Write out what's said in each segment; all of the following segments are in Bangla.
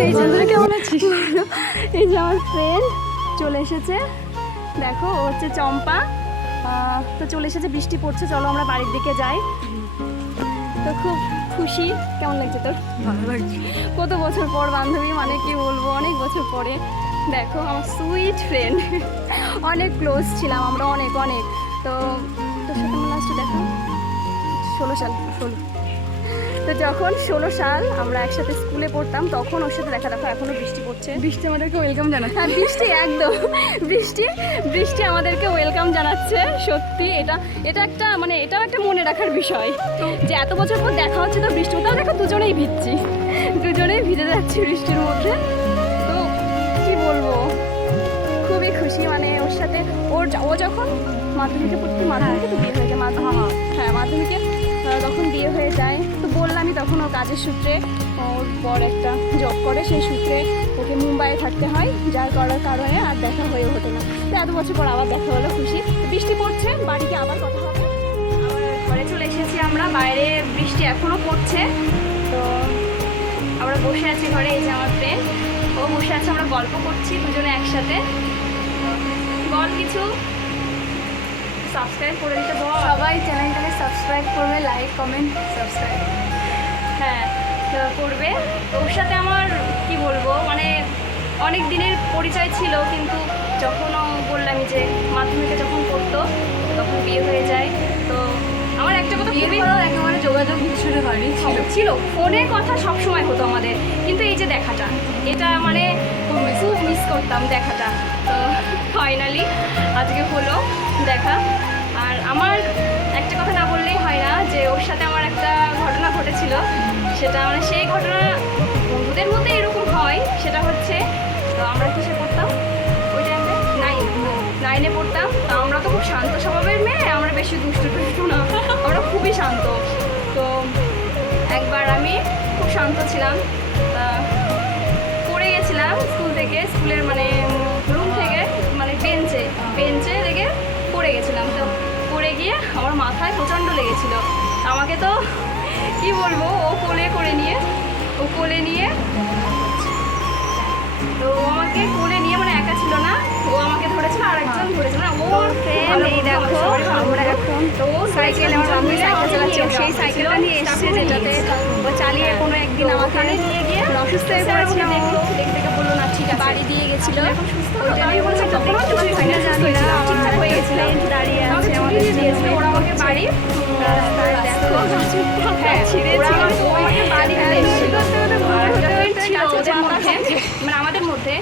এই যে কেমন আছিস? এই যে আমার ফ্রেন্ড চলে এসেছে, দেখো ও হচ্ছে চম্পা। তো চলে এসেছে, বৃষ্টি পড়ছে, চলো আমরা বাড়ির দিকে যাই। তো খুব খুশি। কেমন লাগছে তোর? ভালো লাগছে। কত বছর পর বান্ধবী, মানে কি বলবো, অনেক বছর পরে। দেখো আমার সুইট ফ্রেন্ড, অনেক ক্লোজ ছিলাম আমরা, অনেক অনেক। তো তোর সাথে আমার লাস্টে দেখা 16 সাল। তো যখন 16 সাল আমরা একসাথে স্কুলে পড়তাম, তখন ওর সাথে দেখা। দেখো এখনো বৃষ্টি পড়ছে, বৃষ্টি আমাদেরকে ওয়েলকাম জানাচ্ছে। হ্যাঁ বৃষ্টি, একদম বৃষ্টি বৃষ্টি আমাদেরকে ওয়েলকাম জানাচ্ছে। সত্যি এটা একটা মানে এটাও একটা মনে রাখার বিষয় যে এত বছর পর দেখা হচ্ছে, তো বৃষ্টি তাও দেখো দুজনেই ভিজছি, দুজনেই ভিজে যাচ্ছি বৃষ্টির মধ্যে। তো কি বলবো, খুবই খুশি মানে ওর সাথে। ও যখন মাধ্যমিকে পড়তে, মাধ্যমিকে তো বিয়ে হয়ে যায়, মাধ্যমিকে তখন বিয়ে হয়ে যায়। তো বললামই তখন ও কাজের সূত্রে, ওর বর একটা জব করে, সেই সূত্রে ওকে মুম্বাইয়ে থাকতে হয়, যার করার কারণে আর দেখা হয়ে হতো না। তো এত বছর পর আবার দেখা হলো, খুশি। বৃষ্টি পড়ছে, বাড়িতে আবার কথা হবে। আবার ঘরে চলে এসেছি আমরা, বাইরে বৃষ্টি এখনও পড়ছে। তো আমরা বসে আছি ঘরে, এই যে আমার ফ্রেন্ড ও বসে আছে, আমরা গল্প করছি দুজনে একসাথে। বল কিছু, সাবস্ক্রাইব করে দিতে বল। সবাই চ্যানেলটাকে সাবস্ক্রাইব করবে, লাইক কমেন্ট সাবস্ক্রাইব। হ্যাঁ করবে। তো ওর সাথে আমার কি বলবো, মানে অনেক দিনের পরিচয় ছিল, কিন্তু যখনও বললামই যে মাধ্যমিকে যখন পড়তো তখন বিয়ে হয়ে যায়। তো আমার একটা কথা, বিয়ের পরেও একেবারে যোগাযোগ শুরু হয়নি, ছিল ফোনে কথা সব সময় হতো আমাদের, কিন্তু এই যে দেখাটা, এটা মানে খুব মিস করতাম দেখাটা। তো ফাইনালি আজকে হলো দেখা। আর আমার একটা কথা না বললেই হয় না যে ওর সাথে আমার একটা ঘটনা ঘটেছিল, সেটা মানে সেই ঘটনা বন্ধুদের মধ্যে এরকম হয়। সেটা হচ্ছে, তো আমরা কিসে পড়তাম ওই টাইমে, নাইনে পড়তাম। তো আমরা তো খুব শান্ত স্বভাবের মেয়ে, আমরা বেশি দুষ্টু না, আমরা খুবই শান্ত। তো একবার আমি খুব শান্ত ছিলাম, পড়ে গেছিলাম স্কুলের মানে রুম থেকে, মানে বেঞ্চে লেগে পড়ে গেছিলাম। তো পড়ে গিয়ে আমার মাথায় প্রচণ্ড লেগেছিল। আমাকে তো কি বলবো, ও কোলে নিয়ে তো আমাকে কোলে নিয়ে, মানে একা ছিল না, ও আমাকে ধরেছিল, আর একজন ধরেছিল না, ওর ফ্রেন্ড। এই দেখো আমরা এখন তো সাইকেলে, আমার আমি সাইকেল চালাচ্ছি, সেই সাইকেলটা নিয়ে এসেছে, যেটাতে ও চালিয়ে কোনো একদিন আমাকে নিয়ে গিয়ে অসুস্থ হয়ে পড়েছিল। দেখে বললো না ঠিক আছে, বাড়ি দিয়ে গেছিলো। আমি বলছি তখন ঠিকঠাক হয়ে গেছিল, দাঁড়িয়ে আছে আমাদের দিয়েছিল, ওরা আমাকে বাড়ি দেখো আমাকে বাড়ি দিয়ে এসেছিল। আর একটা ফ্রেন্ড ছিল ওদের মধ্যে, মানে আমাদের মধ্যে।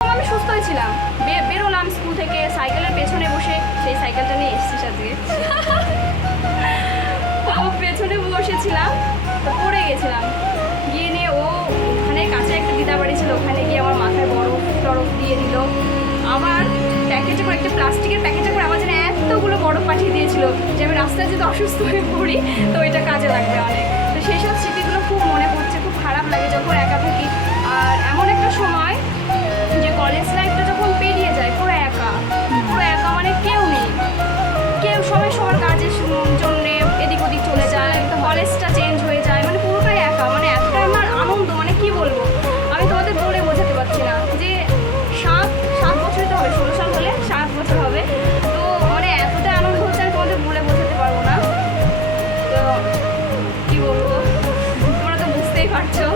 আমি সুস্থ হয়েছিলাম, বেরোলাম স্কুল থেকে, সাইকেলের পেছনে বসে, সেই সাইকেলটা নিয়ে এসেছিস আজকে। ও পেছনে বসেছিলাম, তো পড়ে গেছিলাম, গিয়ে নিয়ে ও ওখানে কাছে একটা দিদা বাড়ি ছিল, ওখানে গিয়ে আমার মাথায় বরফ দিয়ে দিল। আবার প্যাকেটে করে, একটা প্লাস্টিকের প্যাকেটে করে আমার যেন এতগুলো বরফ পাঠিয়ে দিয়েছিল, যে আমি রাস্তায় যদি অসুস্থ হয়ে পড়ি তো এটা কাজে লাগবে অনেক। তো সেই সব স্মৃতিগুলো খুব মনে পড়ছে, খুব খারাপ লাগে যখন একা থাকি। আর এমন একটা সময় যে কলেজ লাইফটা যখন পেরিয়ে যায়, পুরো একা মানে কেউ নেই, সবাই সবার কাজের জন্য এদিক ওদিক চলে যায়, কলেজটা চেঞ্জ হয়ে যায়, মানে পুরোটাই একা। মানে এতটাই আমার আনন্দ, মানে কি বলবো, আমি তোমাদের বলে বোঝাতে পারছি না। যে 7 বছর তো হবে, 16 সাল হলে 7 বছর হবে। তো মানে এতটাই আনন্দ হচ্ছে, আমি তোমাদের বলে বোঝাতে পারবো না। তো কি বলবো, তোমরা তো বুঝতেই পারছো।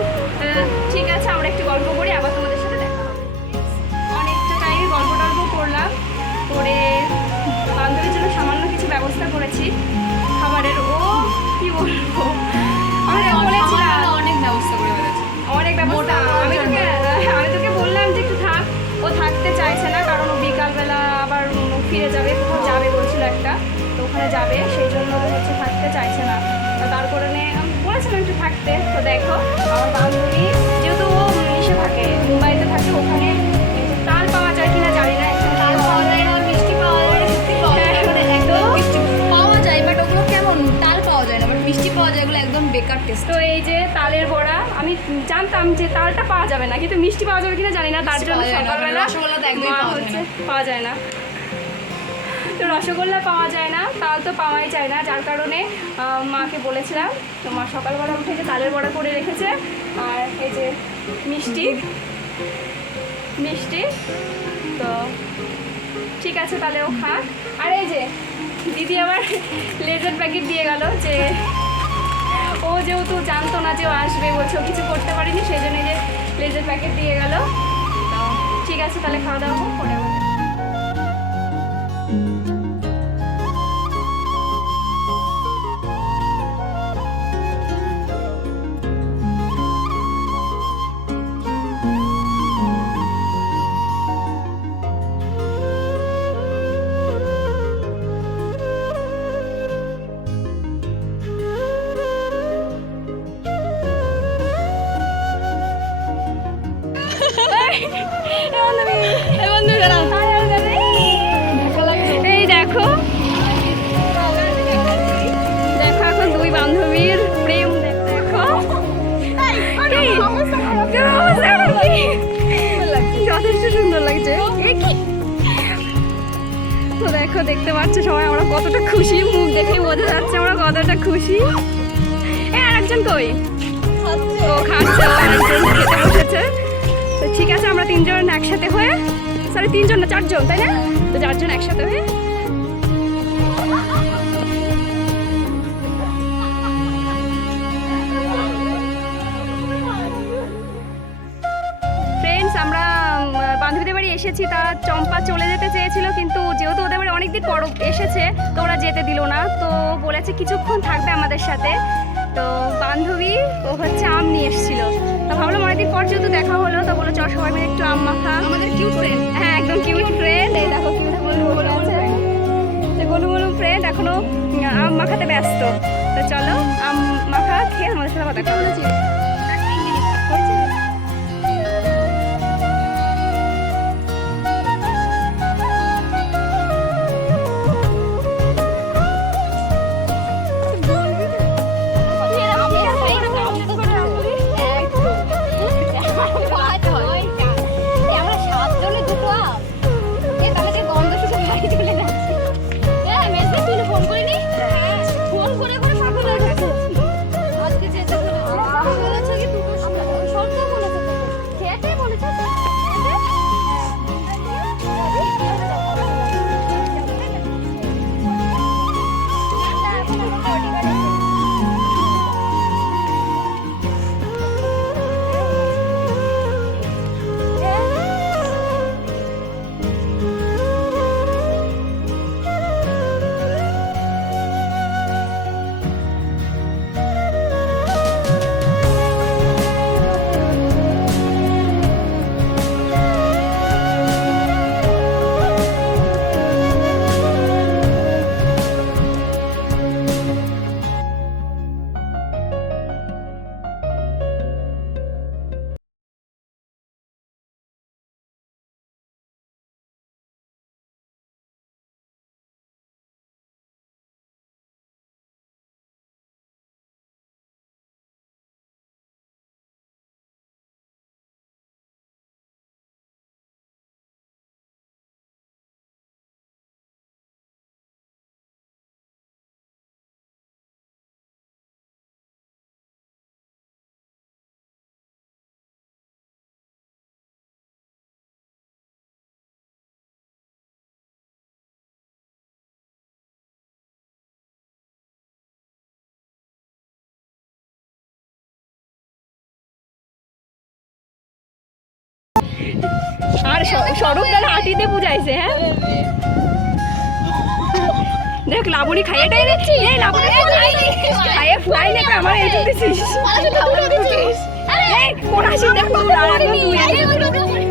ঠিক আছে, আমরা একটু গল্প করি, আবার তোমাদের সাথে দেখা হবে। অনেকটা টাইম গল্প করলাম, করে বান্ধবীর জন্য সামান্য কিছু ব্যবস্থা করেছি খাবারের। ও কি বলবো, আমি বলেছিলাম অনেক ব্যবস্থা করে ফেলেছি, অনেক ব্যবস্থা। আমি তোকে বললাম যে একটু থাক, ও থাকতে চাইছে না, কারণ ও বিকালবেলা আবার ফিরে যাবে, কোথাও যাবে বলছিল একটা, তো ওখানে যাবে, সেই জন্য হচ্ছে থাকতে চাইছে না। তো তার কারণে আমি বলেছিলাম একটু থাকতে। তো দেখো আমার বান্ধবী, যেহেতু ও ইসে থাকে, মুম্বাইতে থাকে, ওখানে তাল পাওয়া যায় কিনা জানি না, তাল পাওয়া যায় না, মিষ্টি পাওয়া যায় না, সত্যি পাওয়া যায় না, একদম মিষ্টি পাওয়া যায় বাট ওগুলো কেমন, তাল পাওয়া যায় না বাট মিষ্টি পাওয়া যায়, এগুলো একদম বেকার টেস্ট। তো এই যে তালের বড়া, আমি জানতাম যে তালটা পাওয়া যাবে না, কিন্তু মিষ্টি পাওয়া যাবে কিনা জানি না, তার জন্য সকালবেলা রসগোল্লা তো একদমই মা পাওয়া যায় হচ্ছে না। পাওয়া যায় না, তো রসগোল্লা পাওয়া যায় না, তাল তো পাওয়াই যায় না, যার কারণে মাকে বলেছিলাম। তো মা সকালবেলা উঠে যে তালের বড়া করে রেখেছে, আর এই যে মিষ্টি মিষ্টি। তো ঠিক আছে, তাহলে ও খাক। আর এই যে দিদি আবার লেজার প্যাকেট দিয়ে গেল, যে ও যেহেতু জানতো না যে ও আসবে, বলছে ও কিছু করতে পারিনি, সেই জন্য যে লেজার প্যাকেট দিয়ে গেল। তো ঠিক আছে, তাহলে খাওয়া দাওয়া করে আমাদের। এই দেখো দেখো এখন দুই বান্ধবীর প্রেম, দেখো যথেষ্ট সুন্দর লাগছে। তো দেখো, দেখতে পাচ্ছ সবাই আমরা কতটা খুশি, মুখ দেখে বোঝা যাচ্ছে আমরা কতটা খুশি। আর একজন কই, ও খাচ্ছে, আরেকজন খেতে বসেছে। তো ঠিক আছে, আমরা তিনজন একসাথে হয়ে, সরি তিনজন না, চারজন, তাই না? তো চারজন একসাথে হয়ে ফ্রেন্ডস, আমরা বান্ধবীদের বাড়ি এসেছি। তা চম্পা চলে যেতে চেয়েছিল, কিন্তু যেহেতু ওদের বাড়ি অনেকদিন পর এসেছে, তো ওরা যেতে দিল না। তো বলেছে কিছুক্ষণ থাকবে আমাদের সাথে। তো বান্ধবী ও হচ্ছে আম নিয়ে এসেছিল, তো ভাবলাম অনেকদিন পর যেহেতু দেখা হলো, তো বলো চল সবাই মিলে একটু আম মাখা। আমাদের কিউট ফ্রেন্ড, হ্যাঁ একদম কিউট ফ্রেন্ড, এই দেখো কি গোলু গোলু ফ্রেন্ড এখনো আম মাখাতে ব্যস্ত। তো চলো আম মাখা খেয়ে আমাদের সাথে কথা বলেছি। আর স্বরূপ দাদা আটিতে বুঝাইছে। হ্যাঁ দেখ লাবণী খাইয়ে টাই দিচ্ছি, এই লাবণী খাইয়ে ফুলাই নেবে আমার এই দিছিস, এই কোন হাসি দেখ তুই আর একদম তুই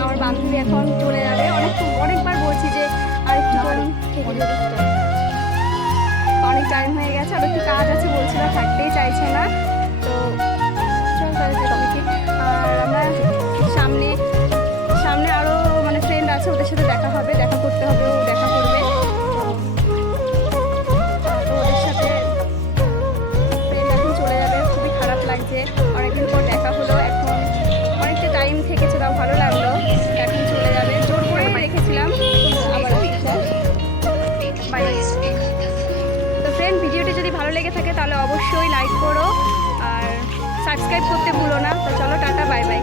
আমার বান্ধবী এখন চলে যাবে। অনেকবার বলছি যে আর একটুখানি থেকে যেতে, অনেক টাইম হয়ে গেছে, আর একটু কাজ আছে বলছিল, থাকতেই চাইছে না। তো চল তাহলে যেতে দেখি। আর আমরা সামনে আরও মানে ফ্রেন্ড আছে, ওদের সাথে দেখা হবে, দেখা করতে হবে, ও দেখা করবে। তো ওদের সাথে ফ্রেন্ড এখন চলে যাবে, খুবই খারাপ লাগছে। অনেকদিন পর দেখা হলো, এখন অনেকটা টাইম থেকেছে, তাও ভালো লাগলো। এখন চলে যাবে, জোর করে রেখেছিলাম আবার বাই। তো ফ্রেন্ড, ভিডিওটি যদি ভালো লেগে থাকে তাহলে অবশ্যই লাইক করো আর সাবস্ক্রাইব করতে ভুলো না। তো চলো, টাটা, বাই বাই।